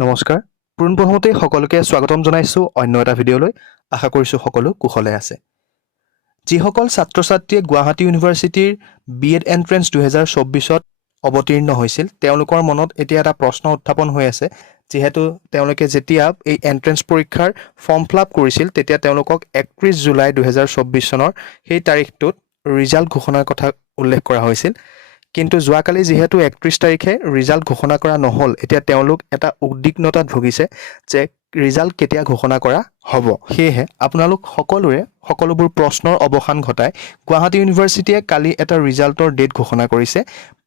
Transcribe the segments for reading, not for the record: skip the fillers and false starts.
নমস্কাৰ পোনপ্ৰথমতে সকলোকে স্বাগতম জনাইছোঁ অন্য এটা ভিডিঅ'লৈ আশা কৰিছোঁ সকলো কুশলে আছে যিসকল ছাত্ৰ-ছাত্ৰীয়ে গুৱাহাটী ইউনিভাৰ্চিটিৰ বিএড এন্ট্ৰেন্স 2024ত অৱতীৰ্ণ হৈছিল তেওঁলোকৰ মনত এতিয়া এটা প্ৰশ্ন উত্থাপন হৈ আছে যেহেতু তেওঁলোকে যেতিয়া এই এন্ট্ৰেন্স পৰীক্ষাৰ ফৰ্ম ফিল আপ কৰিছিল তেতিয়া তেওঁলোকক 31 জুলাই 2024 চনৰ সেই তাৰিখটোত ৰিজাল্ট ঘোষণাৰ কথা উল্লেখ কৰা হৈছিল কিন্তু যোৱাকালি যেহেতু 31 তাৰিখে ৰিজাল্ট ঘোষণা কৰা নহল এতিয়া তেওঁলোক এটা উদ্বিগ্নতাত ভুগিছে যে ৰিজাল্ট কেতিয়া ঘোষণা কৰা হ'ব সেয়েহে আপোনালোক সকলোবোৰ প্ৰশ্নৰ অৱসান ঘটাই গুৱাহাটী ইউনিভাৰ্চিটিয়ে কালি এটা ৰিজাল্টৰ ডেট ঘোষণা কৰিছে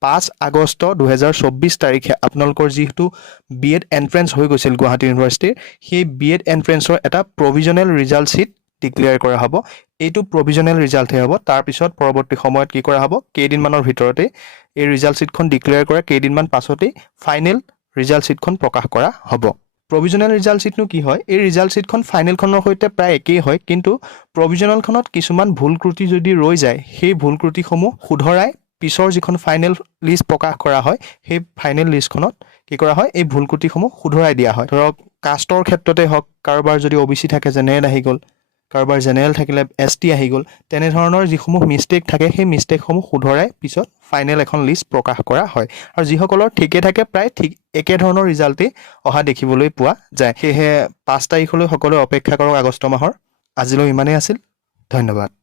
5 আগষ্ট 2024 তাৰিখে আপোনালোকৰ যিহেতু বিএড এন্ট্ৰেন্স হৈ গৈছিল গুৱাহাটী ইউনিভাৰ্চিটিৰ সেই বিএড এন্ট্ৰেন্সৰ এটা প্ৰভিজনেল ৰিজাল্ট শীট ডিক্লেয়াৰ কৰা হ'ব এইটো প্ৰভিজনেল ৰিজাল্টহে হ'ব তাৰ পিছত পৰৱৰ্তী সময়ত কি কৰা হ'ব কেইদিনমানৰ ভিতৰতে এই ৰিজাল্ট শীটখন ডিক্লেয়াৰ কৰা কেইদিনমান পাছতে ফাইনেল ৰিজাল্ট শীটখন প্ৰকাশ কৰা হ'ব প্ৰভিজনেল ৰিজাল্ট শীটনো কি হয় এই ৰিজাল্ট শীটখন ফাইনেলখনৰ সৈতে প্ৰায় একেই হয় কিন্তু প্ৰভিজনেলখনত কিছুমান ভুল ত্ৰুটি যদি ৰৈ যায় সেই ভুল ত্ৰুটিসমূহ শুধৰাই পিছৰ যিখন ফাইনেল লিষ্ট প্ৰকাশ কৰা হয় সেই ফাইনেল লিষ্টখনত কি কৰা হয় এই ভুল ত্ৰুটিসমূহ শুধৰাই দিয়া হয় ধৰক কাষ্টৰ ক্ষেত্ৰতে হওক কাৰোবাৰ যদি ওবিচি থাকে জেনেৰেল আহি গ'ল কাৰোবাৰ জেনেৰেল থাকিলে এসটি আহি গ'ল তেনে ধৰণৰ যিসমূহ মিষ্টেক থাকে সেই মিষ্টেকসমূহ শুধৰাই পিছত ফাইনেল এখন লিষ্ট প্ৰকাশ কৰা হয় আৰু যিসকলৰ ঠিকে থাকে প্ৰায় ঠিক একে ধৰণৰ ৰিজাল্টে অহা দেখিবলৈ পোৱা যায় সেয়েহে 5 তাৰিখলৈ সকলোৱে অপেক্ষা কৰক আগষ্ট মাহৰ আজিলৈ ইমানেই আছিল ধন্যবাদ